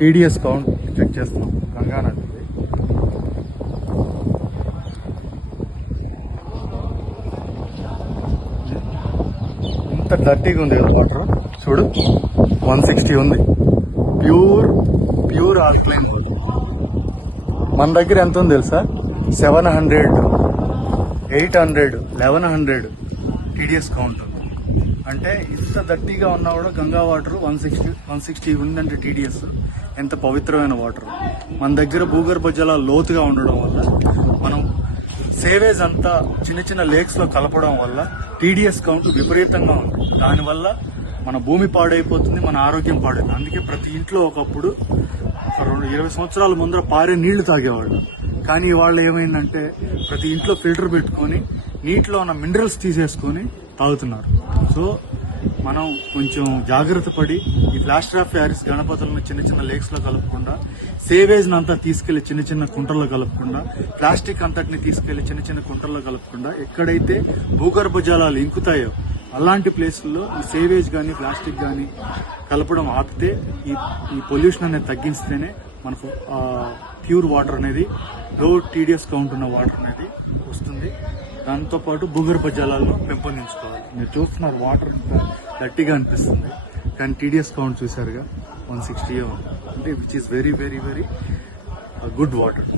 TDS count check చేస్తున్నాం గంగా నది. ఇంత డర్టీగా ఉంది కదా వాటర్, చూడు 160 ఉంది. Pure alkaline water. మన దగ్గర ఎంత ఉంది తెలుసా? 700, 800, 1100 టీడీఎస్ కౌంట్ ఉంది. అంటే ఇంత దట్టిగా ఉన్నా కూడా గంగా వాటర్ 160 ఉందంటే టీడీఎస్ ఎంత పవిత్రమైన వాటర్. మన దగ్గర భూగర్భ జలాలు లోతుగా ఉండడం వల్ల, మనం సేవేజ్ అంతా చిన్న చిన్న లేక్స్ లో కలపడం వల్ల టీడీఎస్ కౌంట్ విపరీతంగా ఉంది. దానివల్ల మన భూమి పాడైపోతుంది, మన ఆరోగ్యం పాడైపోతుంది. అందుకే ప్రతి ఇంట్లో ఒకప్పుడు 20 సంవత్సరాల ముందర పారే నీళ్లు తాగేవాళ్ళు. కానీ ఇవాళ ఏమైందంటే ప్రతి ఇంట్లో ఫిల్టర్ పెట్టుకొని నీటిలో ఉన్న మినరల్స్ తీసేసుకొని తాగుతున్నారు. సో మనం కొంచెం జాగ్రత్త పడి ఈ ప్లాస్టర్ ఆఫ్ ప్యారిస్ గణపతులను చిన్న చిన్న లేక్స్ లో కలపకుండా, సేవేజ్ అంతా తీసుకెళ్లి చిన్న చిన్న కుంటల్లో కలపకుండా, ప్లాస్టిక్ అంతటిని తీసుకెళ్లి చిన్న చిన్న కుంటల్లో కలపకుండా, ఎక్కడైతే భూగర్భ జలాలు ఇంకుతాయో అలాంటి ప్లేసుల్లో ఈ సేవేజ్ కానీ ప్లాస్టిక్ కానీ కలపడం ఆపితే, ఈ పొల్యూషన్ అనేది తగ్గిస్తేనే మనకు ప్యూర్ వాటర్ అనేది, లో టీడీఎస్ కౌంట్ ఉన్న వాటర్ అనేది వస్తుంది. దాంతోపాటు భూగర్భ జలాలను పెంపొందించుకోవాలి. మీరు చూస్తున్నారు వాటర్ గట్టిగా అనిపిస్తుంది, కానీ టీడీఎస్ కౌంట్ చూసారుగా 160 ఉంది. అంటే which is very very very good water.